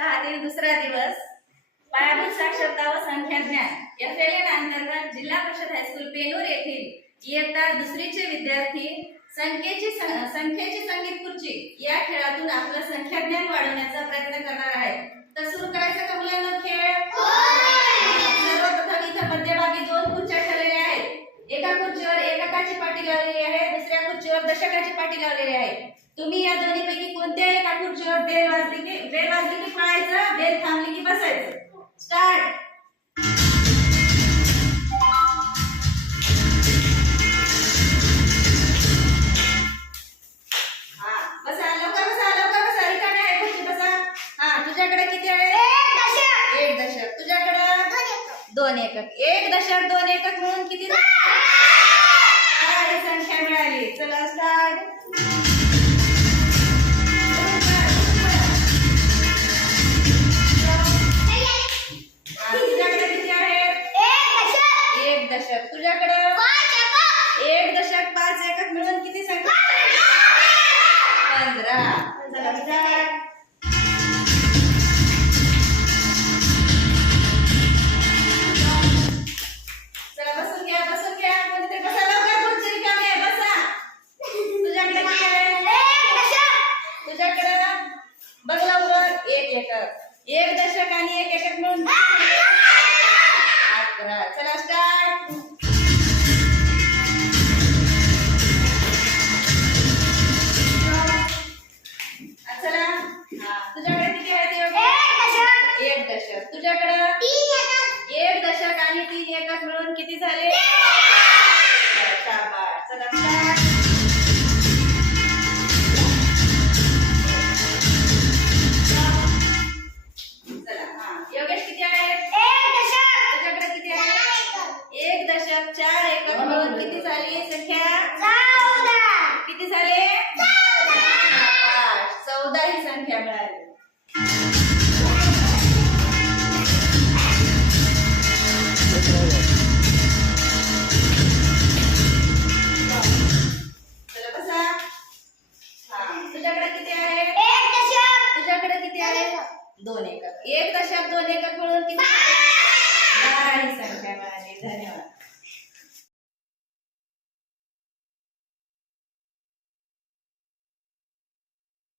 सहातील दुसरा दिवस. पायाभूत साक्षरता व संख्याज्ञान एल एन अंतर्गत जिल्हा परिषद हायस्कूल पेनूर येथील इयत्ता दुसरीचे विद्यार्थी संख्येची संख्येची संगीत खुर्ची या खेळातून आपलं संख्याज्ञान वाढवण्याचा प्रयत्न करणार आहे तर सुरू करायचं का मुलांना खेळ? सर्वप्रथम इथं मध्यभागी दोन खुर्च्या ठरलेल्या आहेत. एका खुर्चीवर एककाची पाटी लावलेली आहे दुसऱ्या खुर्चीवर दशकाची पाटी लावलेली आहे. तुम्ही या दोन्ही खुर्चीवर बेल वाजली की बेल वाजली की पळायचं बेल थांबली की बसायचं. स्टार्ट हा बसा लवकर बसा लवकर बसा. रिकामी आहे खुर्ची बसा. हा तुझ्याकडे किती आहे? एक दशक. तुझ्याकडं? दोन एकक. एक दशक दोन एकक मिळून किती? संख्या मिळाली. चला एक दशक. तुझ्याकडं एक दशक पाच एकक मिळून किती संख्या पंधरा. एक दशक. आणि एक एकक मिळून अकरा. चला स्टार्ट तुझ्याकडे एक दशक आणि तीन एकक मिळून किती झाले? शाबास किती आहे? तुझ्याकडे तुझ्याकडे किती आहे? तुझ्याकडे किती आहे? दोन एकक. एक दशक दोन एकक